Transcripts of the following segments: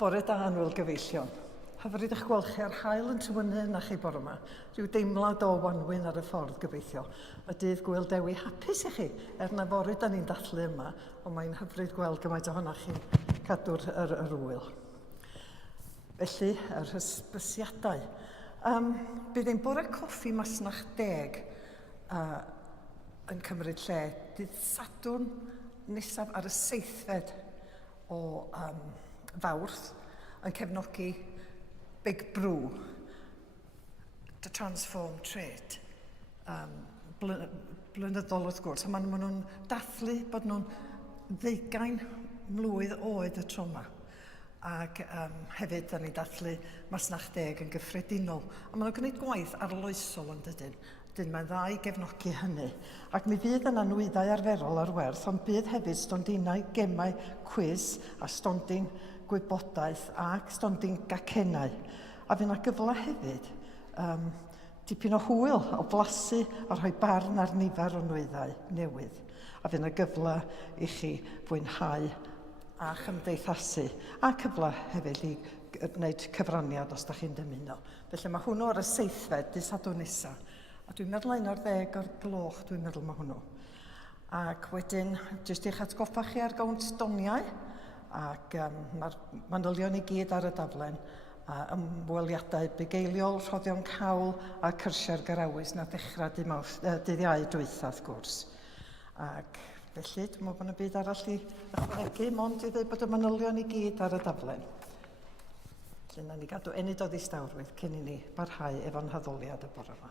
Bore da anwyl gyfeillion. Hyfryd eich gweld chi ar hael yn tywynnu na chi bore yma. Rhyw deimlad o wanwyn ar y ffordd gobeithio. Y dydd gwyl dewi hapus i chi, na fore da ni'n dathlu yma, ond mae'n hyfryd gweld gymaint ohonach chi'n cadw'r yr wyl. Felly, yr hysbysiadau. Bydd ein bore coffi masnach 10 yn cymryd lle. Dydd Sadwrn nesaf ar y 7fed o Mawrth yn cefnogi Big Brew, The Transform Trade, blynyddol wrth gwrs. A maen nhw'n dathlu bod nhw'n 20 mlwydd oed y tro yma. Ac hefyd, da ni'n dathlu masnach 10 yn gyffredinol. A maen nhw'n gwneud gwaith arloesol yn dydyn. Dyn mae'n dda i gefnogi hynny. Ac mi fydd yna nwyddau arferol ar werth, ond bydd hefyd stondinau, gemau, cwiz a stondin gwybodaeth ac stondin gacennau. A fydd yna gyfle hefyd dipyn o hwyl o blasu a rhoi barn ar nifer o nwyddau newydd. A fydd yna gyfle i chi fwynhau a chymdeithasu, a cyfle hefyd i wneud cyfraniad os da chi'n dymuno. Felly mae hwnnw ar y 7fed, dydd Sadwrn nesa. A dwi'n meddwl ein o'r 10 o'r gloch, dwi'n meddwl mae hwnnw. Ac wedyn, jyst i'ch atgoffa chi ar gawnt doniau, ac mae'r manylion i gyd ar y daflen, ymweliadau bugeiliol, rhoddion cawl a cyrsiau'r Garawys na ddechrau dydd Iau dwytha, wrth gwrs. Ac felly, dwi'n meddwl bod yna byd arall i ychwanegu, mond i ddweud bod y manylion i gyd ar y daflen. Felly, na ni gadw enid o ddistawrwydd cyn i ni barhau efo'n haddoliad y bore yma.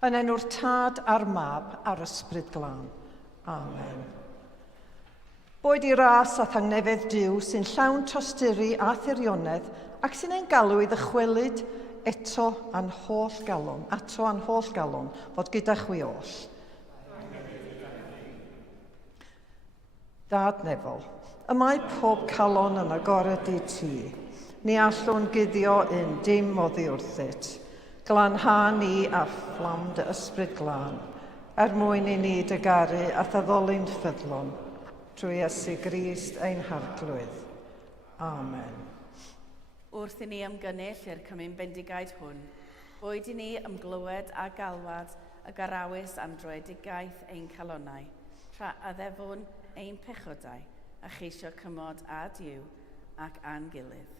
Yn enw'r Tad a'r Mab a'r Ysbryd Glân. Amen. Boed i ras a thangnefedd Duw sy'n llawn tosturi a thirionedd ac sy'n ein galw i ddychwelyd ato a'n holl galon fod gyda chwi oll. Dad nefol, y mae pob calon yn agored i ti, ni allwn guddio un dim oddi wrthyt. Glanha ni a fflam dy ysbryd glân, mwyn i ni dy garu a thaddolyn ffyddlon, trwy Iesu Grist ein harglwydd. Amen. Wrth i ni ymgynnull i'r Cymun Bendigaid hwn, boed i ni ymglywed a galwad y Garawys am droedigaeth ein calonnau, tra addefwn ein pechodau, a cheisio cymod a Duw ac a'n gilydd.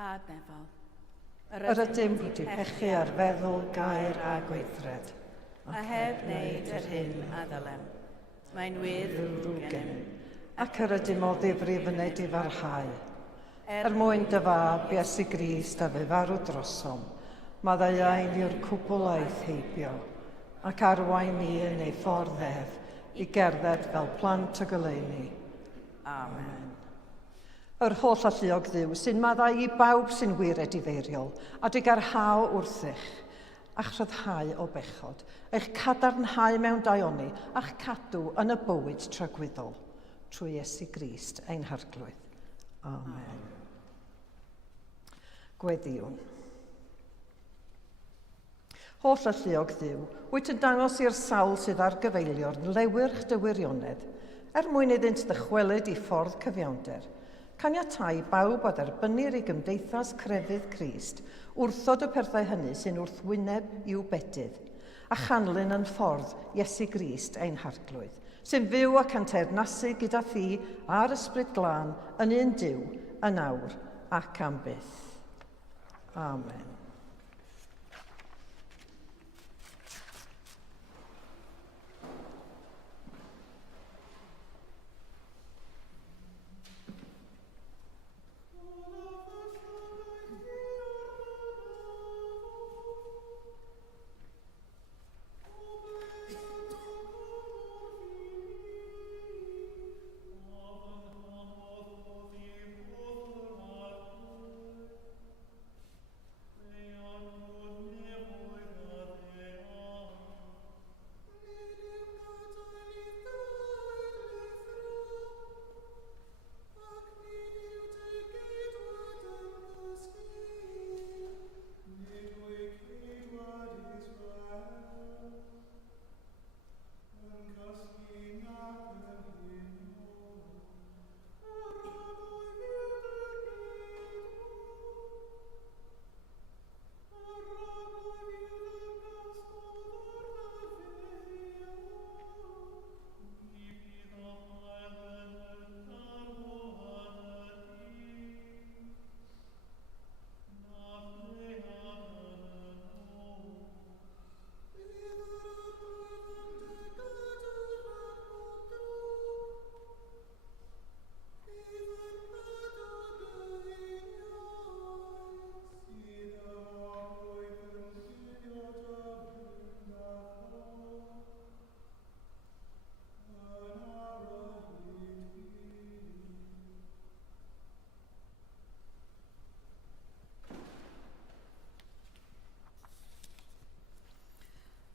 Dad nefol, Yr ydym wedi pechu ar feddwl, gair a gweithred. a heb wneud yr hyn a ddylem. Mae'n wir gennym, Ac yr ydym o ddifri fyned i farhau. Mwyn dy fab Iesu Grist a fe farw drosom, maddau ein i'r cwbwlaeth heibio, ac arwain ni yn ei ffordd ef i gerdded fel plant y goleuni. Amen. Yr holl alluog Dduw sy'n maddau i bawb sy'n wiredifeiriol a dy garhaw wrthych a'ch rhyddhau o bechod, eich cadarnhau mewn daioni a'ch cadw yn y bywyd tragwyddol, trwy Iesu Grist ein harglwydd. Amen. Gweddiwn. Holl alluog Dduw, wyt yn dangos i'r sawl sydd ar gyfeilio'r lewyrch dy wirionedd, mwyn iddynt ddychwelyd i ffordd cyfiawnder. Caniatáu bawb a dderbynir i gymdeithas crefydd Crist, wrthod y pethau hynny sy'n wrthwyneb i'w bedydd, a chanlyn yn ffordd Iesu Grist ein harglwydd, sy'n fyw ac yn teyrnasu gyda thi a'r Ysbryd Glân yn un Duw, yn awr ac am byth. Amen.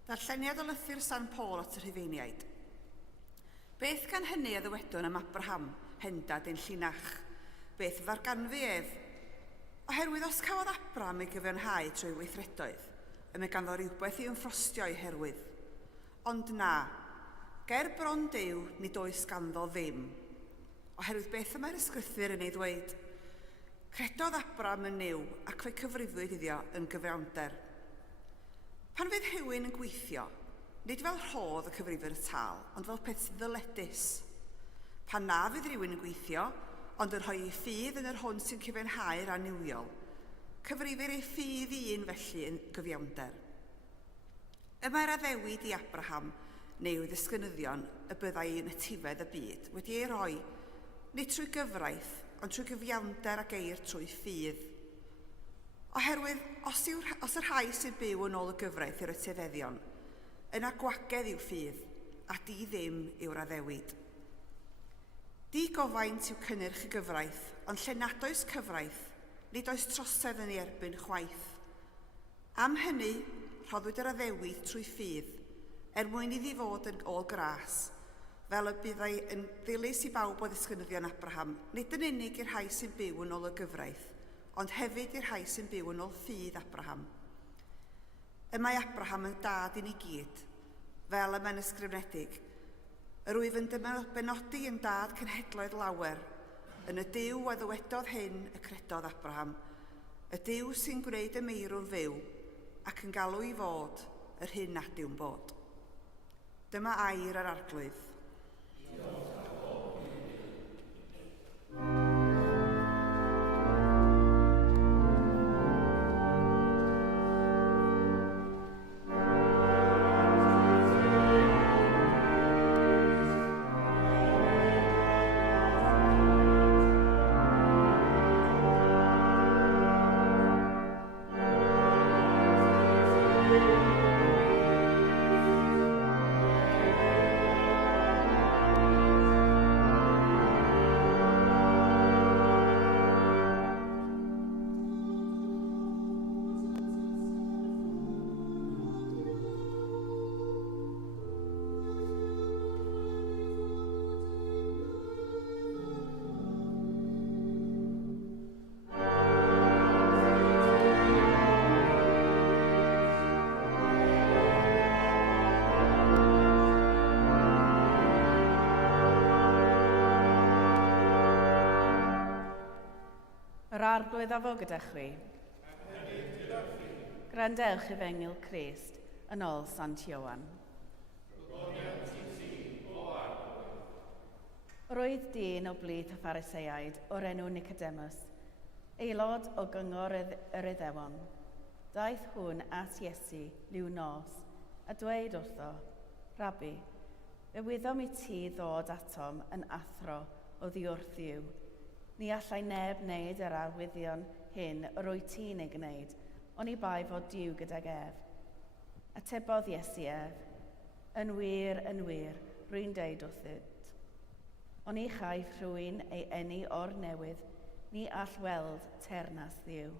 Darlleniad o lythyr San Paul at y Rhufeiniaid. Beth gan hynny a ddywedwn am Abraham, hendad ein llinach? Beth ddarganfu ef? Oherwydd os cafodd Abraham ei gyfiawnhau trwy weithredoedd, mae ganddo rywbeth i'w ffrostio ei herwydd. Ond na, ger bron Duw nid oes ganddo ddim. Oherwydd beth y mae'r ysgrythur yn ei ddweud? Credodd Abram yn niw ac fe cyfrifiwyd iddio yn gyfiawnder. Pan fydd rhywun yn gweithio, nid fel rhodd y cyfrifwyr y tal, ond fel peth ddyledus. Pan na fydd rhywun yn gweithio, ond yn rhoi ei ffydd yn yr hwn sy'n cyfiawnhau'r aniwiol, cyfrifir ei ffydd un felly yn gyfiawnder. Yma'r addewid i Abraham neu ddisgynyddion y byddai yn etifedd y byd wedi ei roi, nid trwy gyfraith, ond trwy gyfiawnder ac eir trwy ffydd. Oherwydd, os y rhai sy'n byw yn ôl y gyfraith i'r etifeddion, yna gwagedd yw ffydd, a di ddim yw'r addewid. Di gofaint yw cynnyrch y gyfraith, ond lle nad oes cyfraith, nid oes trosedd yn ei erbyn chwaith. Am hynny, rhoddwyd yr addewid trwy ffydd, mwyn iddi fod yn ôl gras, fel y byddai yn ddilys i bawb o ddisgynyddion Abraham, nid yn unig i'r rhai sy'n byw yn ôl y gyfraith, ond hefyd i'r rhai sy'n byw yn ôl ffydd Abraham. Y mae Abraham yn dad i ni gyd, fel y mae'n ysgrifnedig, yr wyf yn benodi yn dad cenhedloedd lawer, yn y Duw a ddywedodd hyn y credodd Abraham, y Duw sy'n gwneud y meirw'n fyw, ac yn galw i fod yr hyn nad yw'n bod. Dyma air yr arglwydd. Yr arglwydd a fo gyda chwi. Grandewch i fengil Crist yn ôl Sant Ioan. Roedd dyn o blith y Phariseiaid o'r enw Nicodemus, aelod o gyngor yr Iddewon. Daeth hwn at Iesu liw nos a dweud wrtho, Rabi, fe wyddom i ti ddod atom yn athro o ddiwrth Dduw. Ni allai neb wneud yr arwyddion hyn yr wyt ti'n ei gwneud, ond i bai fod Duw gydag ef. Atebodd Iesu ef, yn wir, rwy'n deud wrthyt. Ond i chaiff rhywun ei eni o'r newydd, ni all weld ternas Dduw.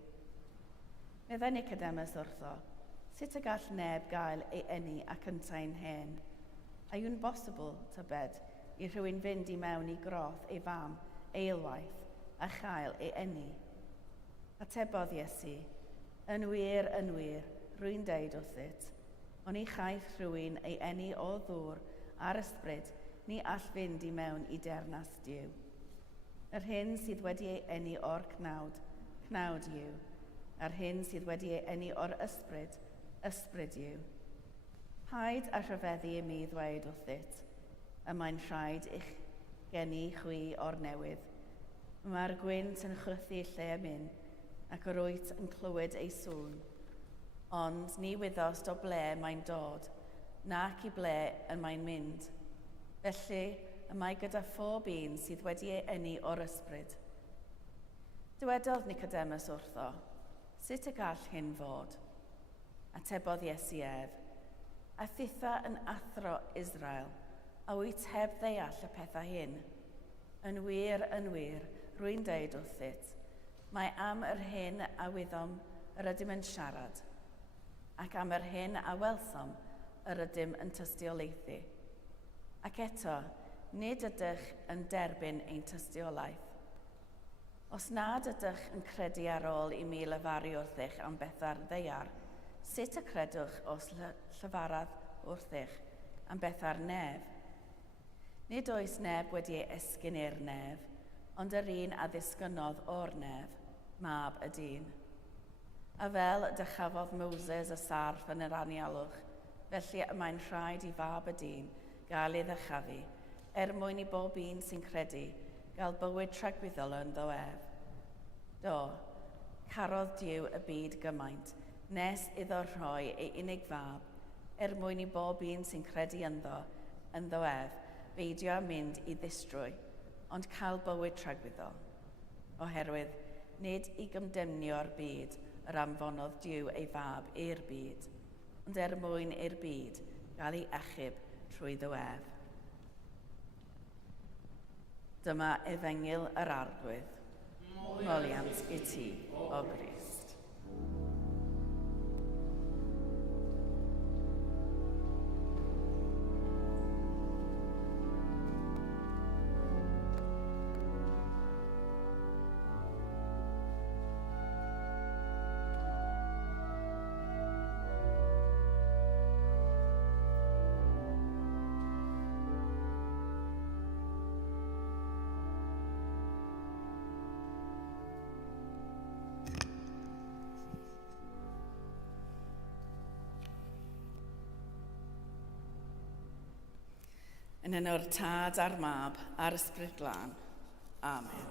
Meddai Nicodemus wrtho, sut y gall neb gael ei eni ac yntau'n hen? A yw'n bosibl, tybed, i rhywun fynd i mewn i groth ei fam, eilwaith, a chael ei eni? Atebodd Iesu, yn wir, rwy'n deud wrthyt, ond i chaiff rhywun ei eni o ddŵr a'r ysbryd, ni all fynd i mewn i dernas Duw. Yr hyn sydd wedi ei eni o'r cnawd yw. Yr hyn sydd wedi ei eni o'r ysbryd yw. Paid a rhyfeddu i mi ddweud wrthyt, y mae'n rhaid i'ch geni chwi o'r newydd. Mae'r gwynt yn chwythu lle yn mynd, ac yr wyt yn clywed ei sŵn. Ond ni wyddost o ble mae'n dod, nac i ble yn mae'n mynd. Felly, y mae gyda phob un sydd wedi ei eni o'r ysbryd. Dywedodd Nicodemus wrtho, sut y gall hyn fod? Atebodd Iesu ef, a thitha yn athro Israel, a wyt heb ddeall y pethau hyn. Yn wir, rwy'n deud wrthyt, mae am yr hyn a wyddom yr ydym yn siarad, ac am yr hyn a welsom yr ydym yn tystiolaethu. Ac eto, nid ydych yn derbyn ein tystiolaeth. Os nad ydych yn credu ar ôl i mi lefaru wrthych am bethau'r ddeiar, sut y credwch os llyfarad wrthych am bethau'r nef? Nid oes neb wedi ei esgyn i'r nef, ond yr un a ddisgynodd o'r nef. mab y dyn. A fel y dychafodd Moses y sarf yn yr anialwch, felly y mae'n rhaid i fab y dyn gael ei ddechaddu, mwyn i bob un sy'n credu gael bywyd tragwyddol ynddo ef. Do, carodd Duw y byd gymaint, nes iddo rhoi ei unig fab, mwyn i bob un sy'n credu ynddo ef, beidio a mynd i ddistrwy, ond cael bywyd tragwyddol. Oherwydd, nid i gymdemnio'r byd yr anfonodd Duw ei fab i'r byd, ond mwyn i'r byd gael ei achub trwy ef. Dyma efengyl yr arglwydd. Moliant i ti, o Grist. Yn enw'r Tad a'r Mab a'r Ysbryd Glân. Amen.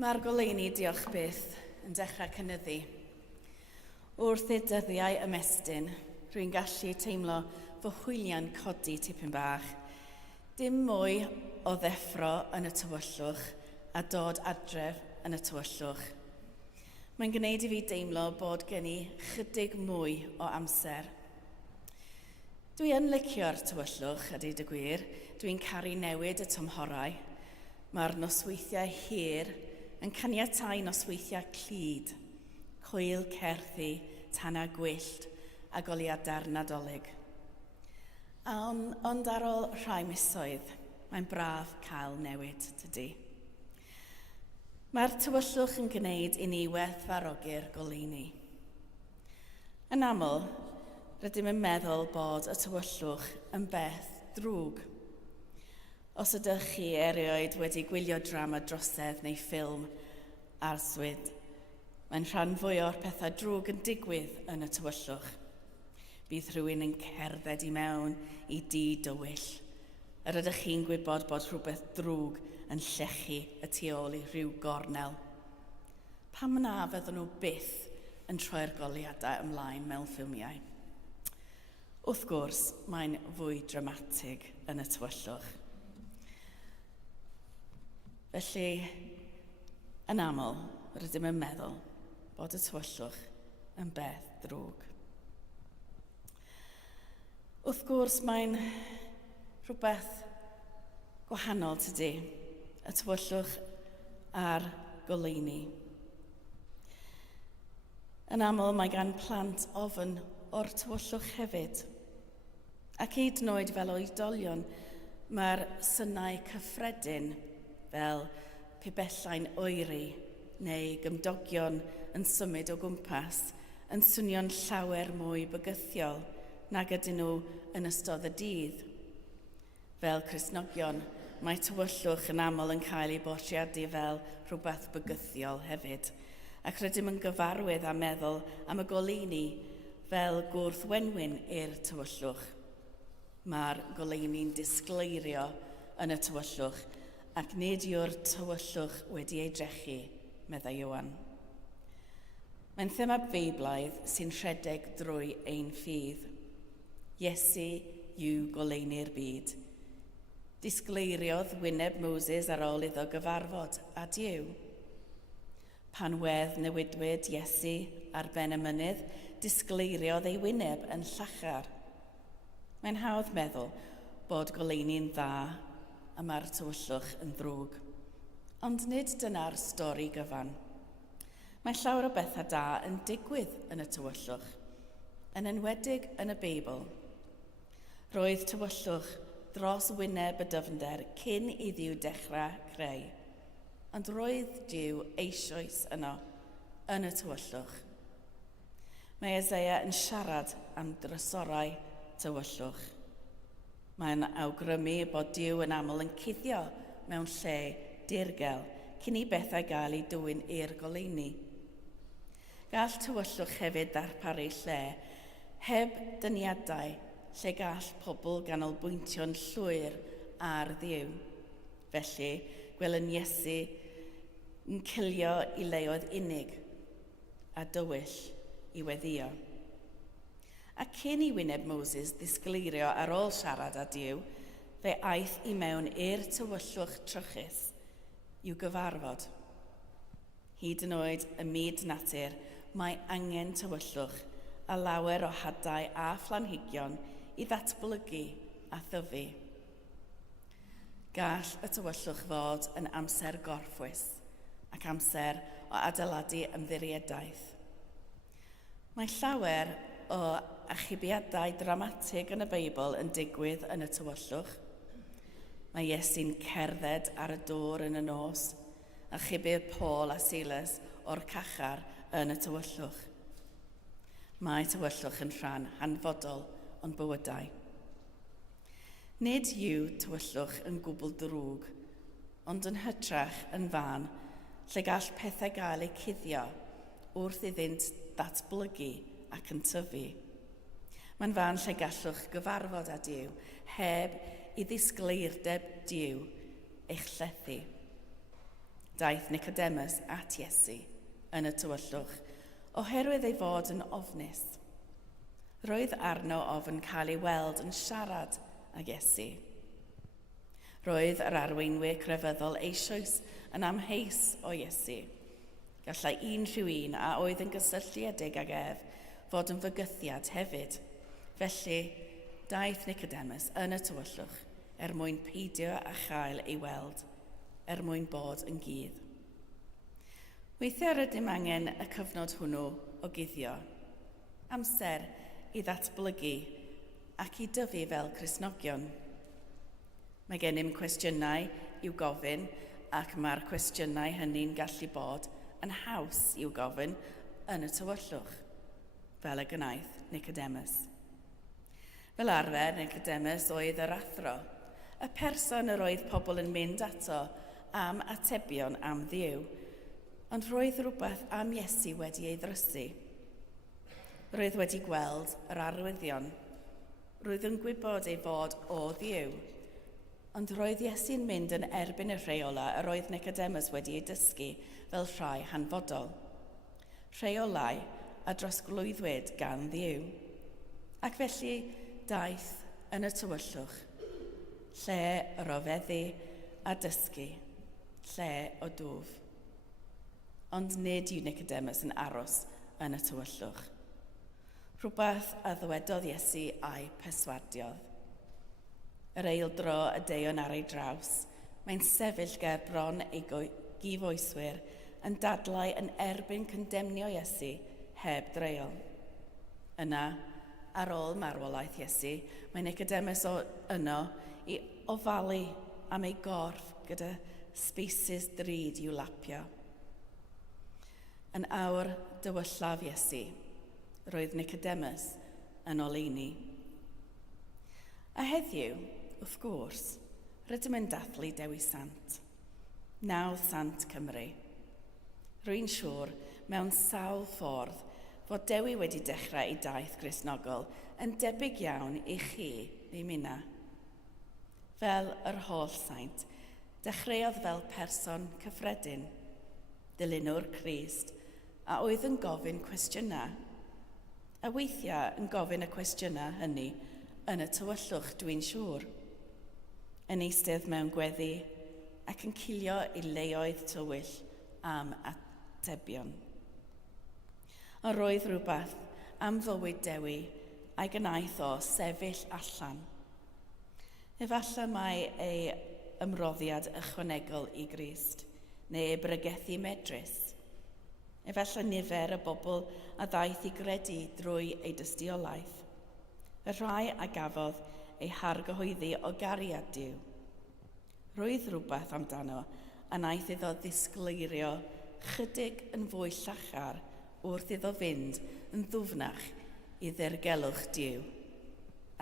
Mae'r goleuni diolch byth yn dechrau cynyddu. Wrth i'r dyddiau ymestyn, rwy'n gallu teimlo fy hwyliau'n codi tipyn bach. Dim mwy o ddeffro yn y tywyllwch a dod adref yn y tywyllwch. Mae'n gwneud i fi deimlo bod gen i chydig mwy o amser. Dwi yn licio'r tywyllwch, a dweud y gwir. Dwi'n caru newid y tymhorau. Mae'r nosweithiau hir yn caniatáu nosweithiau clyd, cwyl cerddi, tana gwyllt a goliadau'r Nadolig. Ond ar ôl rhai misoedd, mae'n braf cael newid tydi. Mae'r tywyllwch yn gwneud i ni werthfawrogi'r goleuni. Yn aml, rydym yn meddwl bod y tywyllwch yn beth drwg. Os ydych chi erioed wedi gwylio drama drosedd neu ffilm arswyd, mae'n rhan fwy o'r pethau drwg yn digwydd yn y tywyllwch. Bydd rhywun yn cerdded i mewn i dŷ dywyll. Yr ydych chi'n gwybod bod rhywbeth drwg yn llechu y tu ôl i rhyw gornel. Pam na fydden nhw byth yn troi'r goliadau ymlaen mewn ffilmiau? Wrth gwrs, mae'n fwy dramatig yn y tywyllwch. Felly, yn aml, rydym yn meddwl bod y tywyllwch yn beth drwg. Wrth gwrs, mae'n rhywbeth gwahanol tydi, y tywyllwch a'r goleuni. Yn aml mae gan plant ofn o'r tywyllwch hefyd. Ac hyd yn oed fel oedolion, mae'r synnau cyffredin fel pibellau'n oeri neu gymdogion yn symud o gwmpas yn swnio'n llawer mwy bygythiol nag ydyn nhw yn ystod y dydd. Fel Cristnogion, mae tywyllwch yn aml yn cael ei bortreadu fel rhywbeth bygythiol hefyd, ac rydym yn gyfarwydd a meddwl am y goleuni fel gwrthwenwyn i'r tywyllwch. Mae'r goleuni'n disgleirio yn y tywyllwch, ac nid yw'r tywyllwch wedi ei drechu, meddai Ioan. Mae'n thema Beiblaidd sy'n rhedeg drwy ein ffydd. Iesu yw goleuni'r byd. Disgleiriodd wyneb Moses ar ôl iddo gyfarfod â Duw. Pan wedd newidwyd Iesu ar ben y mynydd, disgleiriodd ei wyneb yn llachar. Mae'n hawdd meddwl bod goleuni'n dda a mae'r tywyllwch yn ddrwg. Ond nid dyna'r stori gyfan. Mae llawer o bethau da yn digwydd yn y tywyllwch, yn enwedig yn y Beibl. Roedd tywyllwch dros wyneb y dyfnder cyn i Dduw dechrau creu, ond roedd Duw eisoes yno yn y tywyllwch. Mae Eseia yn siarad am drysorau tywyllwch. Mae'n awgrymu bod Duw yn aml yn cuddio mewn lle dirgel cyn i bethau gael ei dwyn i'r goleuni. Gall tywyllwch hefyd ddarparu lle heb dyniadau lle gall pobl ganolbwyntio'n llwyr ar Dduw. Felly, gwelyn Iesu yn cilio i leoedd unig a dywyll i weddio. A cyn i wyneb Moses ddisgleirio ar ôl siarad â Duw, fe aeth i mewn i'r tywyllwch trwchus i'w gyfarfod. Hyd yn oed y myd natur, mae angen tywyllwch a lawer o hadau a phlanhigion i ddatblygu a thyfu. Gall y tywyllwch fod yn amser gorffwys ac amser o adeiladu ymddirieddaeth. Mae llawer o achubiadau dramatig yn y Beibl yn digwydd yn y tywyllwch. Mae Iesu'n cerdded ar y dŵr yn y nos, a chybir Paul a Silas o'r cachar yn y tywyllwch. Mae tywyllwch yn rhan hanfodol o'n bywydau. Nid yw tywyllwch yn gwbl drwg, ond yn hytrach yn fan lle gall pethau gael eu cuddio wrth iddynt datblygu ac yn tyfu. Mae'n fan lle gallwch gyfarfod â Duw heb i ddisgleirdeb Duw eich llethu. Daeth Nicodemus at Iesu yn y tywyllwch oherwydd ei fod yn ofnus. Roedd arno ofn cael ei weld yn siarad ag Iesu. Roedd yr arweinwyr crefyddol eisoes yn amheus o Iesu. Gallai unrhyw un a oedd yn gysylltiedig ag ef fod yn fygythiad hefyd. Felly, daeth Nicodemus yn y tywyllwch mwyn peidio a chael ei weld, mwyn bod yn gudd. Weithiau rydym angen y cyfnod hwnnw o guddio, amser i ddatblygu ac i dyfu fel Cristnogion. Mae gennym cwestiynau i'w gofyn ac mae'r cwestiynau hynny'n gallu bod yn haws i'w gofyn yn y tywyllwch, fel y gnaeth Nicodemus. Fel arfer, Nicodemus oedd yr athro, y person yr oedd pobl yn mynd ato am atebion am Dduw, ond roedd rhywbeth am Iesu wedi ei ddrysu. Roedd wedi gweld yr arwyddion. Roedd yn gwybod ei fod o Dduw, ond roedd Iesu'n mynd yn erbyn y rheola yr oedd Nicodemus wedi ei dysgu fel rhai hanfodol. Rheolau a drosglwyddwyd gan Dduw. Ac felly daeth yn y tywyllwch, lle rofeddu a dysgu, lle o dwf. Ond nid yw Nicodemus yn aros yn y tywyllwch. Rhywbeth a ddywedodd Iesu a'i perswadiodd. Yr eildro y deion ar ei draws, mae'n sefyll ger bron ei gifoeswyr yn dadlau yn erbyn condemnio Iesu heb dreol. Yna, ar ôl marwolaeth Iesu, mae Nicodemus yno i ofalu am ei gorff gyda sbeisus drud i'w lapio. Yn awr dywyllaf Iesu, roedd Nicodemus yn oleuni. A heddiw, wrth gwrs, rydym yn dathlu Dewi Sant. Nawdd Sant Cymru. Rwy'n siŵr mewn sawl ffordd fod Dewi wedi dechrau ei daith Gristnogol yn debyg iawn i chi neu minna. Fel yr holl saint, dechreuodd fel person cyffredin, dilynwr Crist, a oedd yn gofyn cwestiynau. A weithiau yn gofyn y cwestiynau hynny yn y tywyllwch, dwi'n siŵr. Yn eistedd mewn gweddi ac yn cilio i leoedd tywyll am atebion. Ond roedd rhywbeth am fywyd Dewi a'i gnaeth o sefyll allan. Efallai mai ei ymroddiad ychwanegol i Grist, neu ei brygethu medrus. Efallai nifer y bobl a ddaeth i gredu drwy ei dystiolaeth. Y rhai a gafodd ei hargyhoeddi o gariad Duw. Roedd rhywbeth amdano a naeth iddo ddisgleirio chydig yn fwy llachar wrth iddo fynd yn ddwfnach i ddirgelwch Duw.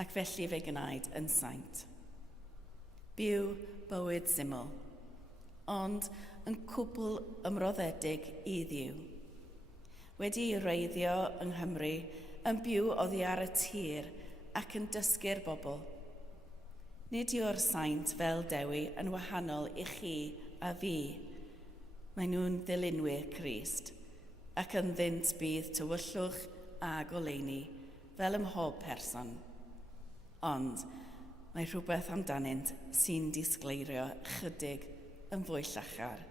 ac felly fe gwnaed yn saint. Byw bywyd syml, ond yn cwbl ymroddedig i Dduw. Wedi ei wreiddio yng Nghymru, yn byw oddi ar y tir ac yn dysgu'r bobl. Nid yw'r saint fel dewi yn wahanol i chi a fi. Maen nhw'n ddilynwyr Crist ac yn ddynt bydd tywyllwch a goleuni fel ym mhob person. Ond mae rhywbeth amdanynt sy'n disgleirio chydig yn fwy llachar.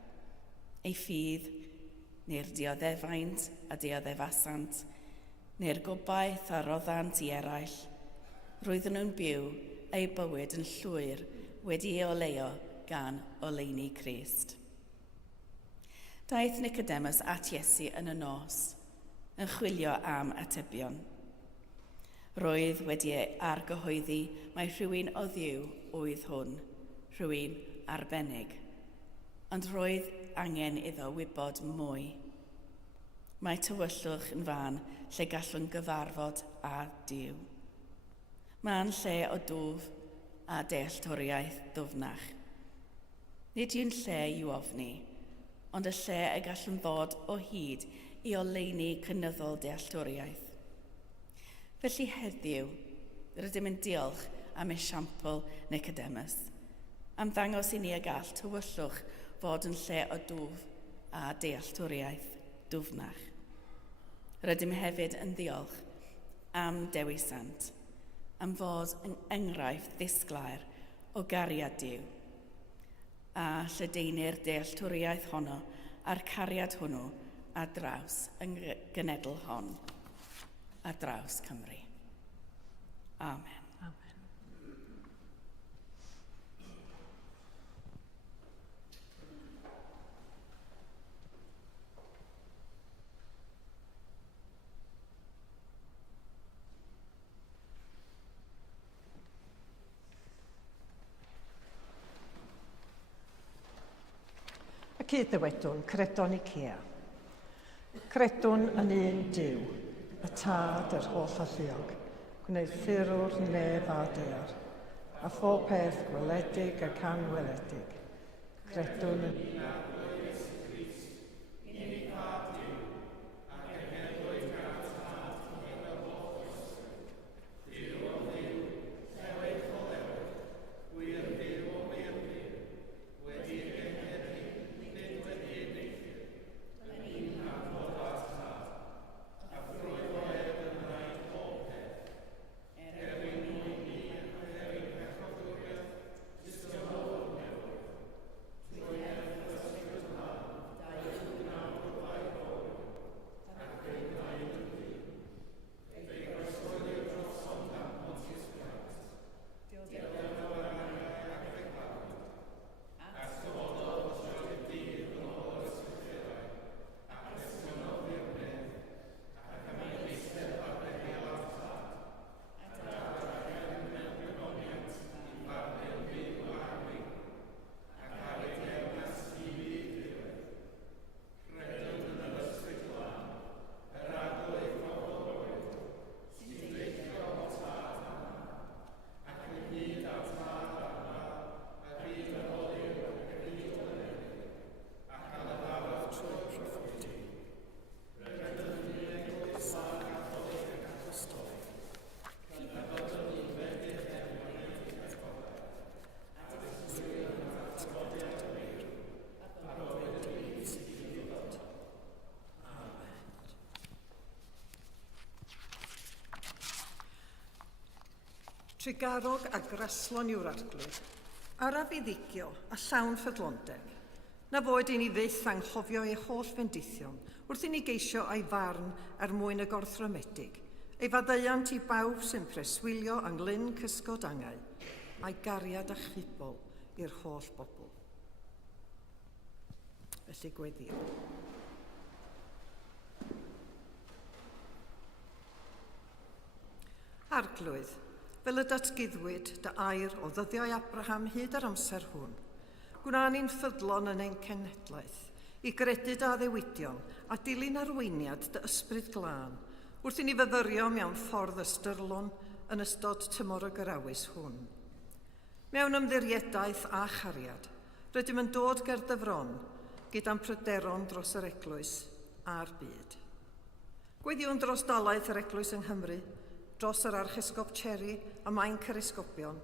Ei ffydd, neu'r dioddefaint a dioddefasant, neu'r gobaith a roddant i eraill, roedden nhw'n byw eu bywyd yn llwyr wedi ei oleuo gan oleuni Crist. Daeth Nicodemus at Iesu yn y nos, yn chwilio am atebion. Roedd wedi ei argyhoeddi mai rhywun o Dduw oedd hwn, rhywun arbennig, ond roedd angen iddo wybod mwy. Mae tywyllwch yn fan lle gallwn gyfarfod â Duw. Mae'n lle o dwf a dealltwriaeth ddwfnach. Nid yw'n lle i'w ofni, ond y lle y gallwn ddod o hyd i oleuni cynyddol dealltwriaeth. Felly heddiw, rydym yn diolch am esiampl Nicodemus, am ddangos i ni y gall tywyllwch fod yn lle o dwf a dealltwriaeth dwfnach. Rydym hefyd yn diolch am Dewi Sant, am fod yn enghraifft ddisglair o gariad Duw, a lledaenir dealltwriaeth honno a'r cariad hwnnw ar draws yng genedl hon, ar draws Cymru. Amen. Ac iddywedwn, credon i Cia. Credwn yn un Duw, y Tad yr holl alluog, gwneud ffurwr neb a dear, a phob peth gweledig ac anweledig. Credwn yn Trigarog a graslon yw'r arglwydd, araf i ddicio a llawn ffyddlondeb, na fod i ni fyth anghofio ei holl fendithion wrth i ni geisio ei farn mwyn y gorthromedig, ei faddeuant i bawb sy'n preswylio anglyn cysgod angau, a'i gariad a chybol i'r holl bobl. Felly gweddio. Arglwydd, fel y datgyddwyd dy air o ddyddiau Abraham hyd ar amser hwn, gwna ni'n ffyddlon yn ein cenedlaeth, i gredu dy addewidion a dilyn arweiniad dy ysbryd glân, wrth i ni fyfyrio mewn ffordd ystyrlon yn ystod tymor y Garawys hwn. Mewn ymddirieddaeth a chariad, rydym yn dod ger dyfron gyda'n pryderon dros yr eglwys a'r byd. Gweddiwn dros dalaeth yr eglwys yng Nghymru, dros yr archesgob Cherry a Mainc yr Esgobion,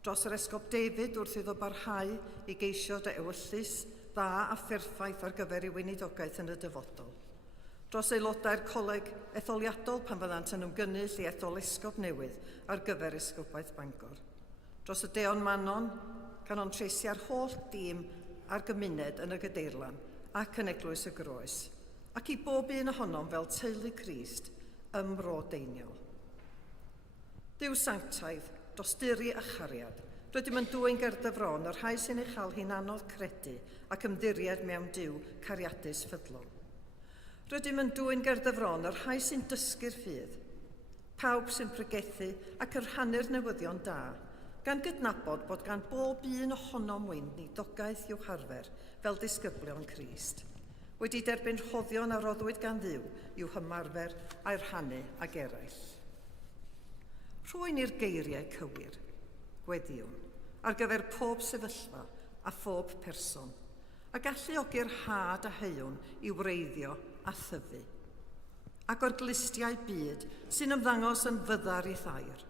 dros yr esgob David wrth iddo barhau i geisio dy ewyllus, dda a pherffaith ar gyfer ei weinidogaeth yn y dyfodol, dros aelodau'r coleg etholiadol pan fyddant yn ymgynnull i etholesgob newydd ar gyfer esgobaeth Bangor, dros y deon Manon, gan o'n treisia'r holl dîm a'r gymuned yn y Gadeirlan ac yn eglwys y Groes, ac i bob un ohonom fel teulu Crist ym Mro Deiniol. Duw sanctaidd, dosturi a chariad, rydym yn dwyn ger dyfron yr rhai sy'n ei chael hi'n anodd credu ac ymddiried mewn Duw cariadus ffyddlon. Rydym yn dwyn ger dyfron yr rhai sy'n dysgu'r ffydd, pawb sy'n pregethu ac yn rhannu'r newyddion da, gan gydnabod bod gan bob un ohonom weinidogaeth i'w harfer fel disgyblion Crist, wedi derbyn rhoddion a roddwyd gan Dduw i'w hymarfer a'i rhannu ag eraill. Rhwy'n i'r geiriau cywir, gweddiwn, ar gyfer pob sefyllfa a phob person, a galluogi'r had a heiwn i wreiddio a thyfu, ac o'r glistiau byd sy'n ymddangos yn fyddar i thair.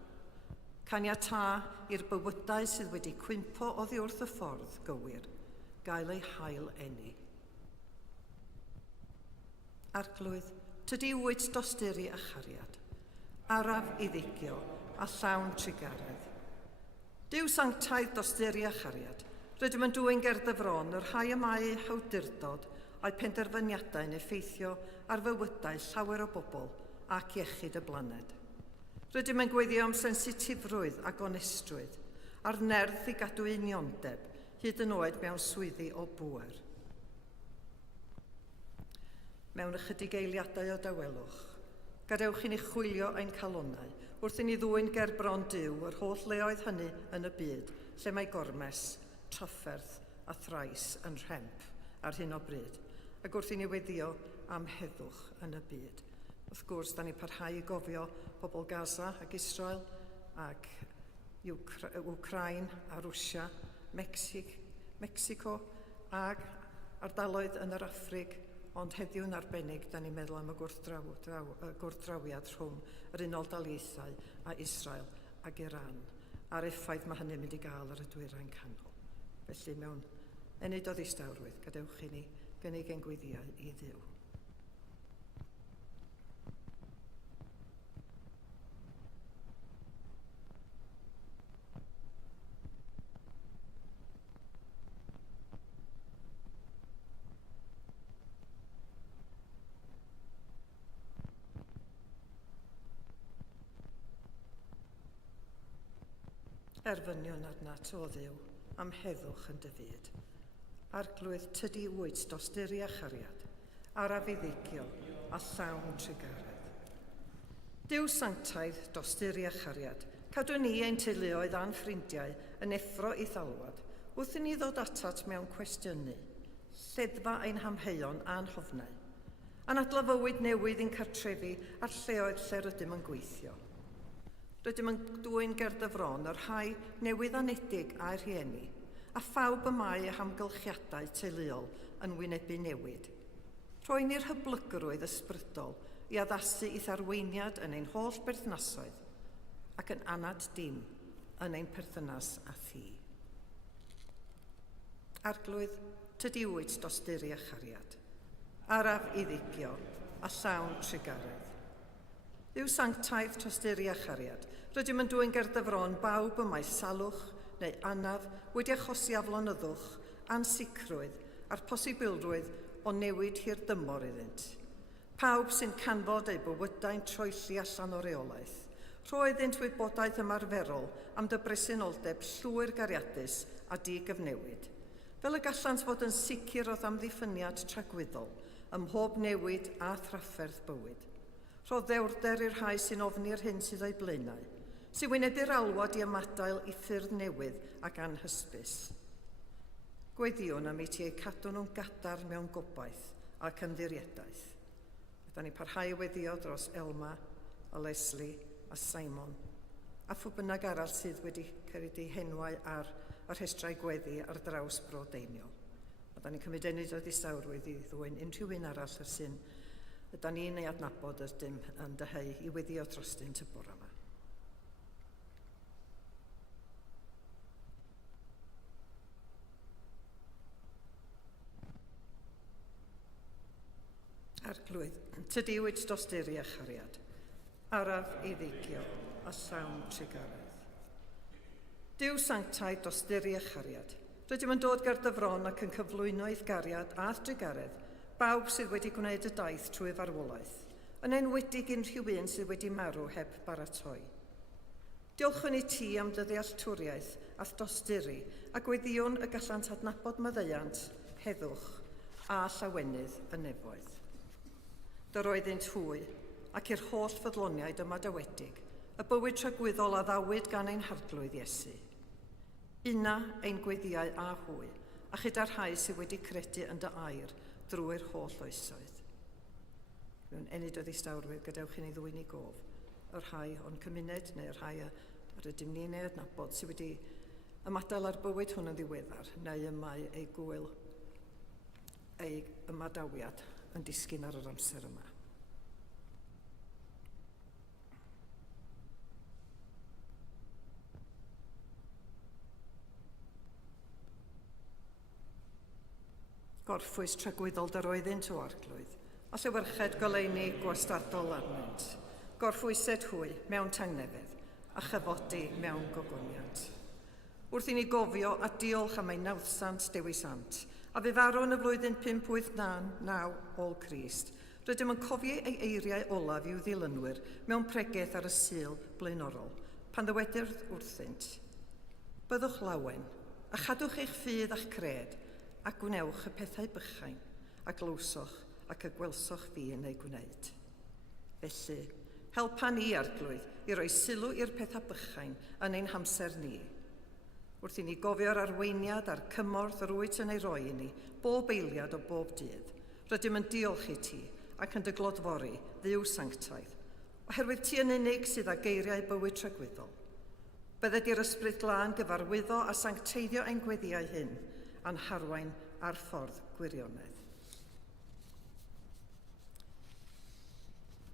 Caniata i'r bywydau sydd wedi cwympo oddi wrth y ffordd gywir, gael ei hail eni. Arglwydd, tydi wyd dosturi a chariad, araf i ddigio a llawn trigaredd. Duw sanctaidd dosturi a chariad, rydym yn dwyn ger dyfron yr rhai y mae hawdurdod a'i penderfyniadau'n effeithio ar fywydau llawer o bobl ac iechyd y blaned. Rydym yn gweithio am sensitifrwydd ac onestrwydd, a'r nerth i gadw uniondeb, hyd yn oed mewn swyddi o bŵer. Mewn ychydig eiliadau o dawelwch, gadewch i ni chwilio ein calonnau wrth i ni ddwyn ger bron Duw yr holl leoedd hynny yn y byd, lle mae gormes, trafferth a thrais yn rhemp ar hyn o bryd, ac wrth i ni weddio am heddwch yn y byd. Wrth gwrs, da ni parhau i gofio pobl Gaza ac Israel, ac Wcrain a Rwsia, Mecsico ac ardaloedd yn yr Affrig, ond heddiw'n arbennig, da ni'n meddwl am y gwrthdrawiad rhwng yr Unol Daleithiau a Israel ac Iran, a'r effaith mae hynny'n mynd i gael ar y dwyrain canol. Felly mewn enid o ddistawrwydd, gadewch i ni gynnig ein gwyddiau i Dduw. Erfynion adnat o Dduw am heddwch yn dy fyd. Arglwydd tydi wyd dosturi a chariad, araf i ddigio a llawn trigaredd. Duw sanctaidd dosturi a chariad, cadw ni ein teuluoedd a'n ffrindiau yn effro i dgalwad, wrth i ni ddod atat mewn cwestiynu, lleddfa ein hamheuon a'n hofnau, a'n adlafywyd newydd i'n cartrefi ar lleoedd lle rydym yn gweithio. Rydym yn dwyn ger dyfron yr rhai newydd anedig a'r rhieni, a phawb y mae eu hamgylchiadau teuluol yn wynebu newid. Rwy'n i'r hyblygrwydd ysbrydol i addasu i tharweiniad yn ein holl berthnasoedd ac yn anad dim yn ein perthynas â thi. Arglwydd, tydi wyd dosturi a chariad, araf i ddigio a llawn trigaredd. Yw sanctaidd tosturi a chariad, rydym yn dwyn ger dyfron bawb y mae salwch neu anaf wedi achosi aflonyddwch, ansicrwydd a'r posibilrwydd o newid hirdymor iddynt. Pawb sy'n canfod eu bywydau'n troelli allan o reolaeth, rhoeddynt wybodaeth ymarferol am dy bresenoldeb llwyr gariadus a di-gyfnewid, fel y gallant fod yn sicr o ddamddiffyniad tragwyddol ym mhob newid a thrafferth bywyd. Rhoddewrder i'r rhai sy'n ofni'r hyn sydd o'i blaenau, sy'n wynebu'r alwad i ymadael i ffyrdd newydd ac anhysbys. Gweddiwn am ei ti eu cadw nhw'n gadar mewn gobaith ac ymddirieddaeth. Da ni parhau weddio dros Elma, a Leslie, a Simon, a phw bynnag arall sydd wedi cael ei henwau ar y rhestrau gweddi ar draws Bro Deiniol. A da ni'n cymryd enid o ddistawrwydd i ddwyn unrhyw un arall yr sy'n ydyn ni'n ei adnabod ydym yn dyheu i weddio trostyn y bore yma. Arglwydd, tydi wyd dosturi a chariad, araf ei ddeigio a llawn trigaredd. Dyw sanctaidd dosturi a chariad, rydym yn dod ger dyfron ac yn cyflwyno eithgariad a trigaredd bawb sydd wedi gwneud y daith trwy farwolaeth, yn enwedig unrhyw un sydd wedi marw heb baratoi. Diolchwn i ti am dy ddealltwriaeth a dosturi a gweddiwn y gallant adnabod maddeuant, heddwch a llawenydd y nefoedd. Dy roeddynt hwy, ac i'r holl fyddloniaid yma dywedig, y bywyd tragwyddol a ddawyd gan ein harglwydd Iesu. Una ein gweddiau a hwy, a chyda'r rhai sydd wedi credu yn dy air drwy'r holl oesoedd. Mewn enid o ddistawrwydd gadewch i ni ddwyn i gof, y rhai o'n cymuned neu y rhai ar y dimni neu adnabod sydd wedi ymadael ar bywyd hwn yn ddiweddar, neu y mae ei gwyl ei ymadawiad yn disgyn ar yr amser yma. Gorffwys tragwyddol dy roeddynt o arglwydd, a llewyrched goleuni gwastadol arnynt. Gorffwysed hwy mewn tangnefedd, a chyfodi mewn gogoniant. Wrth i ni gofio a diolch am ei nawthsant dewisant, a fe farwn y flwyddyn 589 ôl Crist, rydym yn cofio ei eiriau olaf i'w ddilynwyr mewn pregaeth ar y Sul blaenorol, pan ddywedir wrthynt. Byddwch lawen, a chadwch eich ffydd a'ch cred, a gwnewch y pethau bychain, a glywsoch ac y gwelsoch fi yn ei gwneud. Felly, helpa ni arglwydd i roi sylw i'r pethau bychain yn ein hamser ni. Wrth i ni gofio'r arweiniad a'r cymorth yr wyt yn ei roi i ni, bob eiliad o bob dydd, rydym yn diolch i ti ac yn dy glodfori ddiw sanctaidd, oherwydd ti yn unig sydd â geiriau bywyd tragwyddol. Bydde di'r ysbryd glân gyfarwyddo a sancteiddio ein gweddiau hyn, a'n harwain ar ffordd gwirionedd.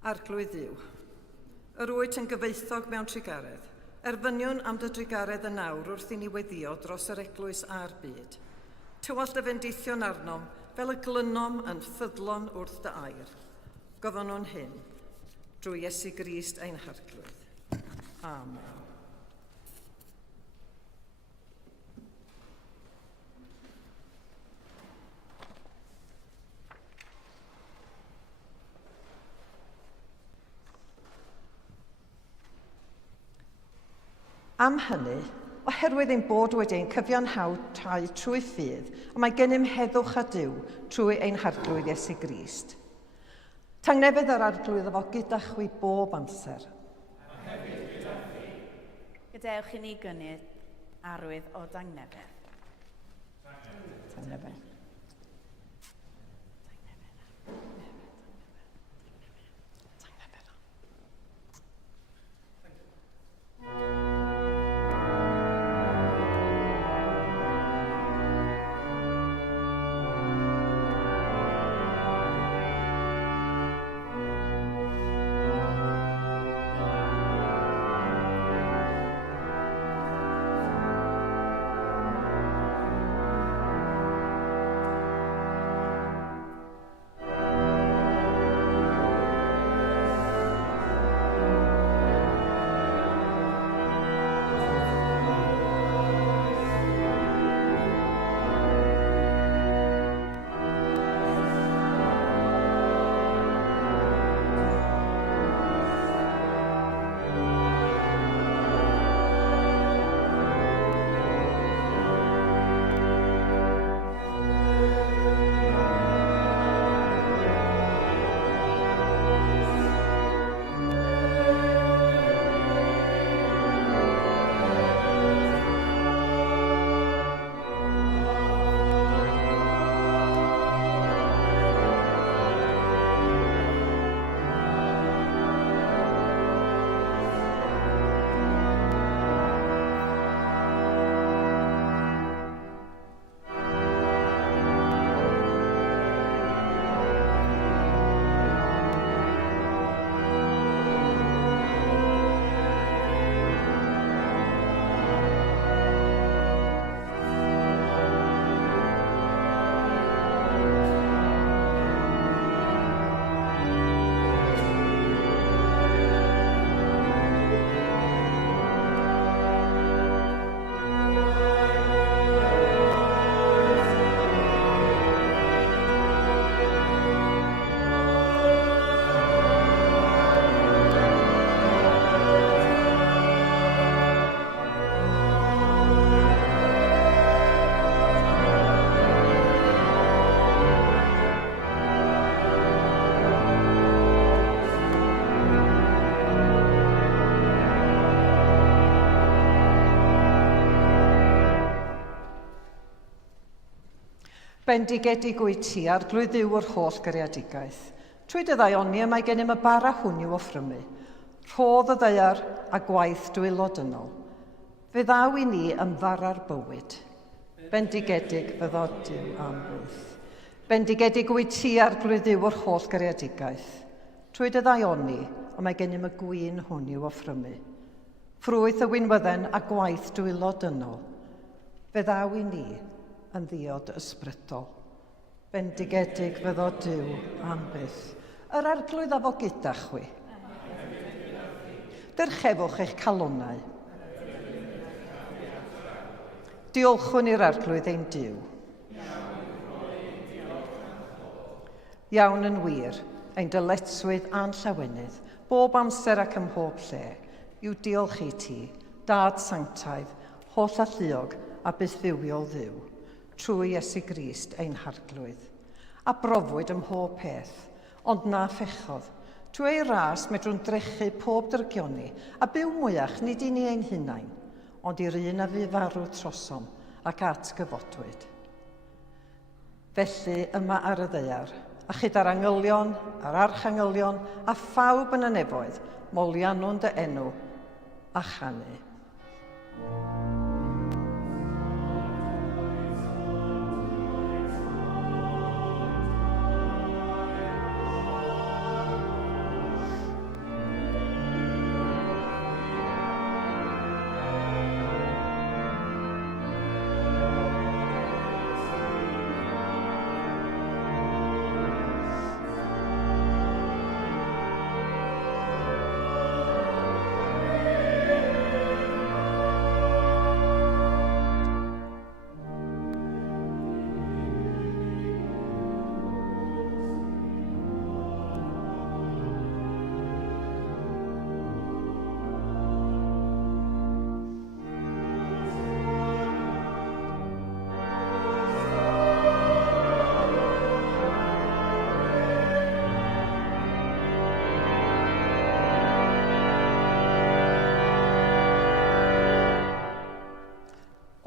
Arglwydd Dduw, yr wyt yn gyfeithog mewn trigaredd, erfyniwn am dy drigaredd y nawr wrth i ni weddio dros yr eglwys a'r byd. Tywall dy fendeithion arnom fel y glynom yn ffyddlon wrth dy air. Gofon nhw'n hyn, drwy Iesu Grist ein harglwydd. Amen. Am hynny, oherwydd ein bod wedi'n cyfiawnhau trwy ffydd, a mae gennym heddwch a Duw trwy ein harglwydd Iesu Grist. Tangnefedd yr arglwydd efo gyda chwi bob amser. A hefyd gyda chi. Gadewch i ni gynnydd arwydd o dangnefedd. Tangnefedd. Bendigedig wyt ti ar glwyddiw o'r holl gariadigaeth. Trwy dy ddaioni mae gennym y bara hwn i'w offrymu. Rhodd y ddeiar a gwaith dwylodynnol. Fe ddaw i ni ymfara'r bywyd. Bendigedig fyddo Duw am wyth. Bendigedig wyt ti ar glwyddiw o'r holl gariadigaeth. Trwy dy ddaioni mae gennym y gwyn hwn i'w offrymu. Ffrwyth y wynwydden a gwaith dwylodynnol. Fe ddaw i ni yn ddiod ysbrydol. Bendigedig fyddo Duw am byth. Yr arglwydd a fo gyda chwi. Dyrchefwch eich calonnau. Diolchwn i'r arglwydd ein Duw. Iawn yn wir, ein dyletswydd a'n llawenydd, bob amser ac ym mhob lle, yw diolch i ti, Dad sanctaidd, holl alluog a bythfywiol dduw, trwy Iesu Grist ein harglwydd. A brofwyd ym mhob peth, ond na phechodd, trwy ei ras medrwn drechu pob dyrgioni, a byw mwyach nid i ni ein hunain, ond i'r un a fu farw trosom ac atgyfodwyd. Felly yma ar y ddeiar, a chyda'r angylion, a'r archangylion, a phawb yn y nefoedd, molianwn dy enw a chanu.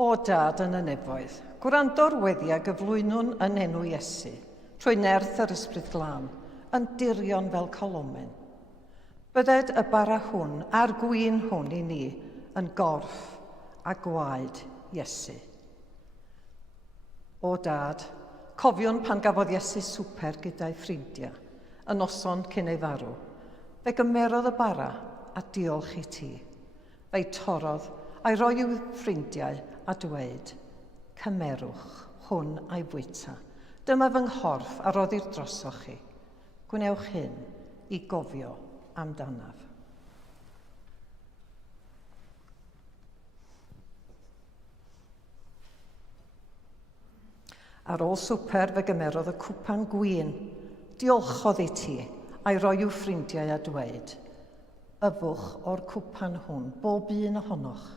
O Dad yn y nefoedd, gwrando'r weddi a gyflwynwn yn enw Iesu, trwy nerth yr ysbryd glân, yn dirion fel colomen. Bydded y bara hwn a'r gwyn hwn i ni yn gorff a gwaed Iesu. O Dad, cofiwn pan gafodd Iesu swper gyda'i ffrindiau, y noson cyn ei farw. Fe gymerodd y bara a diolch i ti. Fe'i torodd a'i roi i'w ffrindiau a dweud, cymerwch hwn a'i bwyta. Dyma fy nghorff a roddir drosoch chi. Gwnewch hyn i gofio amdanaf. Ar ôl swper fe gymerodd y cwpan gwyn. Diolchodd i ti a'i roi i'w ffrindiau a dweud, yfwch o'r cwpan hwn, bob un ohonoch.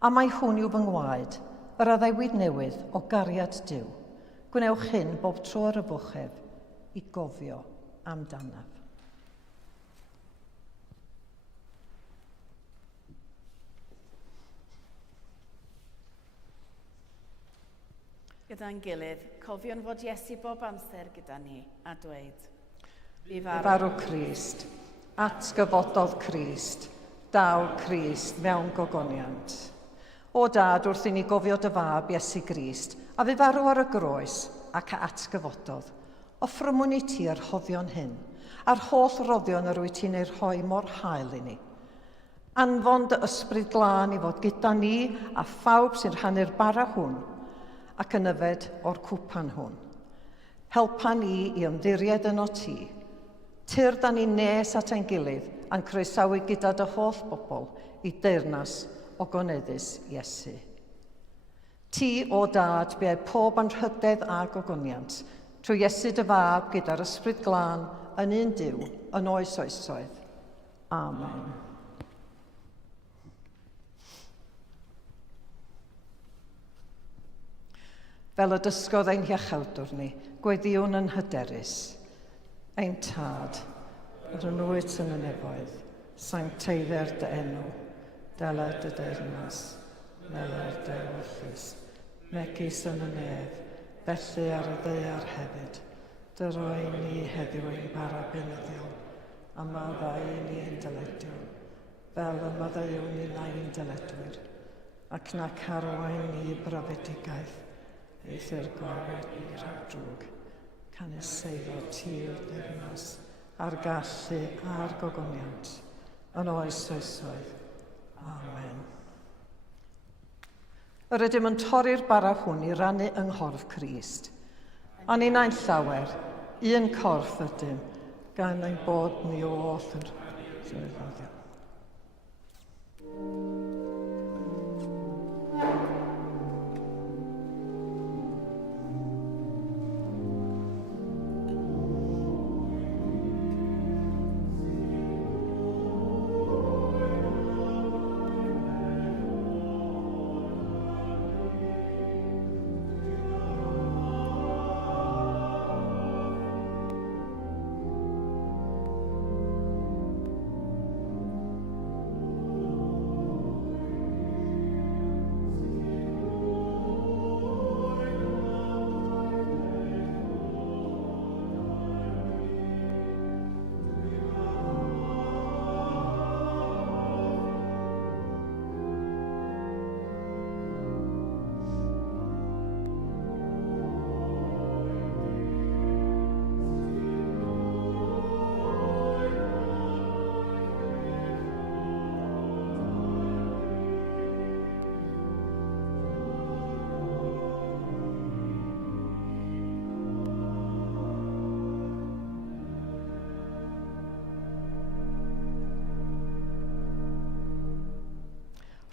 A mae hwn yw fy ngwaed, yr addewid newydd o gariad Duw. Gwnewch hyn bob tro ar y bwchef i gofio amdanaf. Gyda'n gilydd, cofion fod Iesu bob amser gyda ni a dweud, Bu farw Crist, atgyfododd Crist, daw Crist mewn gogoniant. O Dad, wrth i ni gofio dy fab Iesu Grist, a fu farw ar y groes ac atgyfododd, offrymwn i ti yr hoddion hyn, a'r holl roddion yr wyt ti'n ei rhoi mor hael i ni. Anfon dy ysbryd glân i fod gyda ni a phawb sy'n rhannu'r bara hwn, ac yn yfed o'r cwpan hwn. Helpa ni i ymddiried yno ti. Tyrda ni nes at ein gilydd a'n croesawu gyda dy holl bobl i deyrnas o goneddus Iesu. Ti, o Dad, be pob anrhydedd a gogoniant, trwy Iesu dy fab gyda'r ysbryd glân yn un Duw, yn oes oesoedd. Amen. Fel y dysgodd ein hiachawdwr ni, gweddiwn yn hyderus. Ein tad, yr ynwyd yn y nefoedd, sancteiddau'r dy enw, dela dy deyrnas, meler dy ewyllus, megis yn y nef, felly ar y ddaear hefyd, dyroi ni heddiw ein bara benyddiol, a maddau ni ein dyledion, fel y maddeuwn ni na ein dyledwyr, ac na carwain ni brafedigaeth, eith i'r gorwedd ni rhag drwg, caneseiddo tir dernas, a'r gallu a'r gogoniant, yn oes oesoedd. Amen. Yr ydym yn torri'r bara hwn i rannu yng nghorff Crist. A ni'n ein llawer, un corff ydym, gan ein bod ni o oll yn rhywbeth.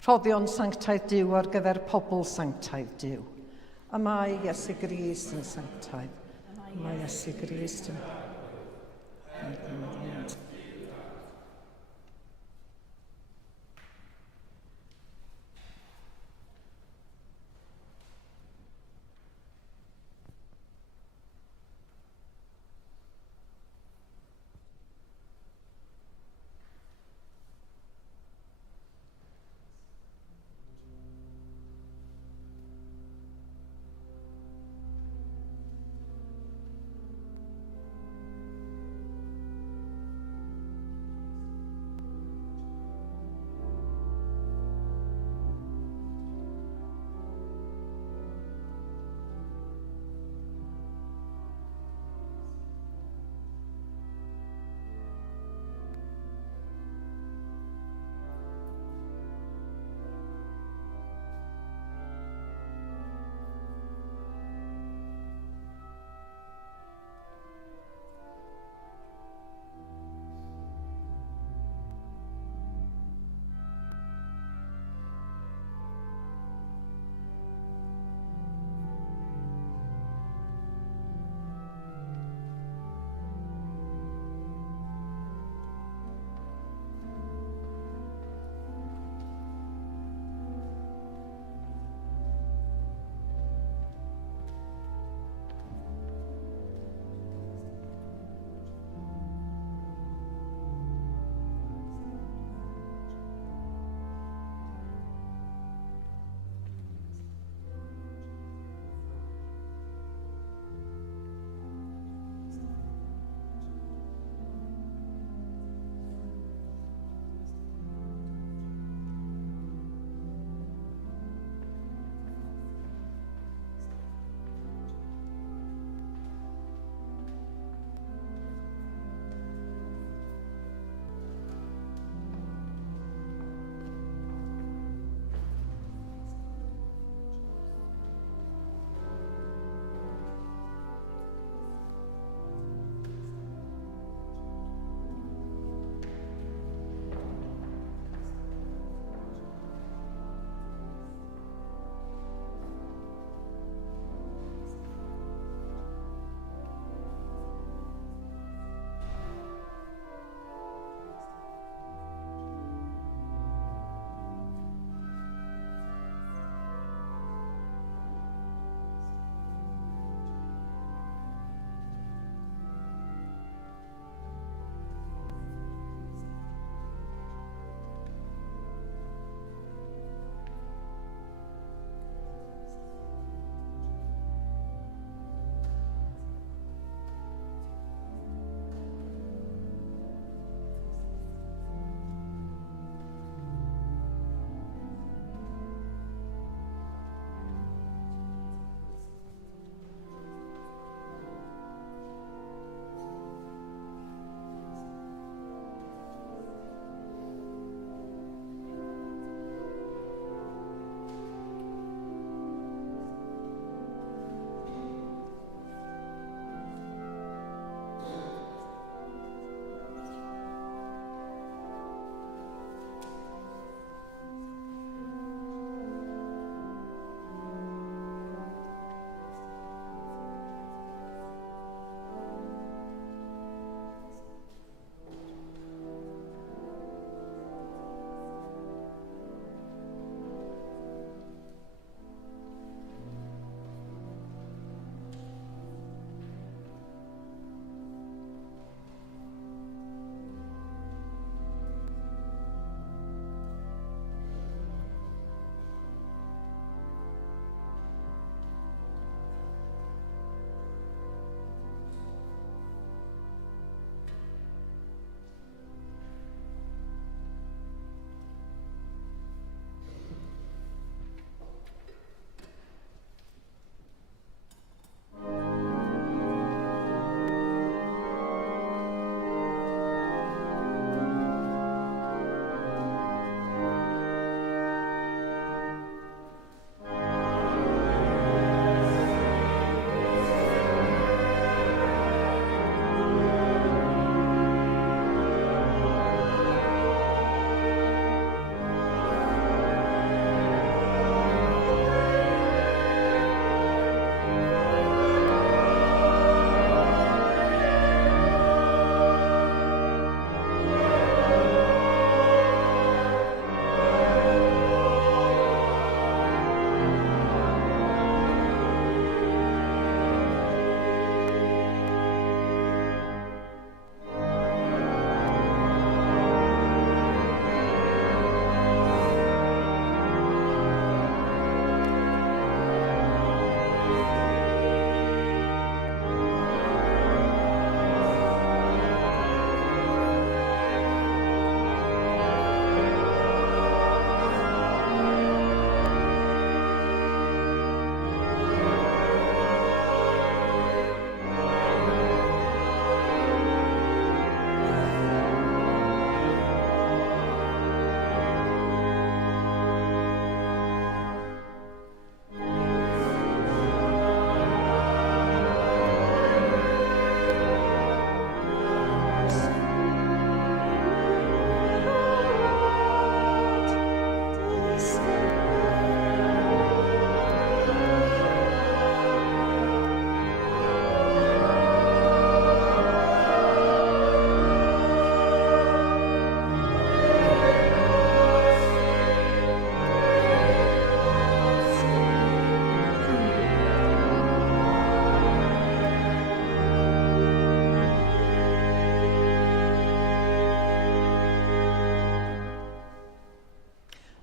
Rhoddion sanctaidd Duw ar gyfer pobl sanctaidd Duw. Y mae Iesu Grist yn sanctaidd. Y mae Iesu Grist yn...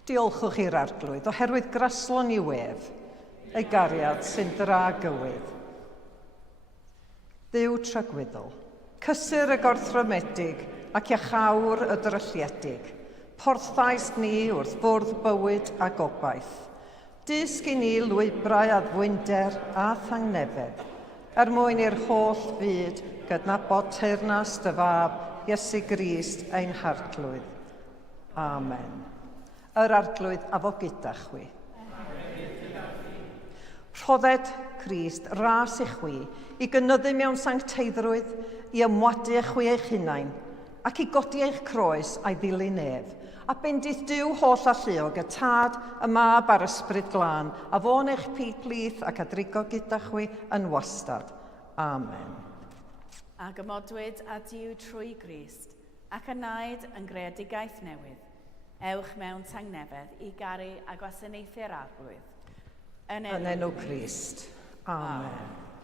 Diolchwch i'r arglwydd oherwydd graslon i wedd, ei gariad sy'n dra gywydd. Dduw tragwyddol, cysur y gorthrymedig ac iachawr y drylliedig, porthais ni wrth bwrdd bywyd a gobaith. Dysg i ni lwybrau a ddwynder a thangnefedd, mwyn i'r holl fyd gydnabod teyrnas dy fab Iesu Grist ein harglwydd. Amen. Yr arglwydd a fo gyda chwi. Rhodded Crist ras i chwi i gynyddu mewn sancteiddrwydd, i ymwadu eich chwi eich hunain, ac i godi eich croes a'i ddilyn ef, a bendith Duw holl a lluog y tad, y mab a'r ysbryd glân, a fo'n eich plith ac a drigo gyda chwi yn wastad. Amen. A gymodwyd a Duw trwy Grist, ac a wnaed yn greadigaeth newydd, ewch mewn tangnefedd i garu a gwasanaethu'r arglwydd. Yn enw Crist. Amen.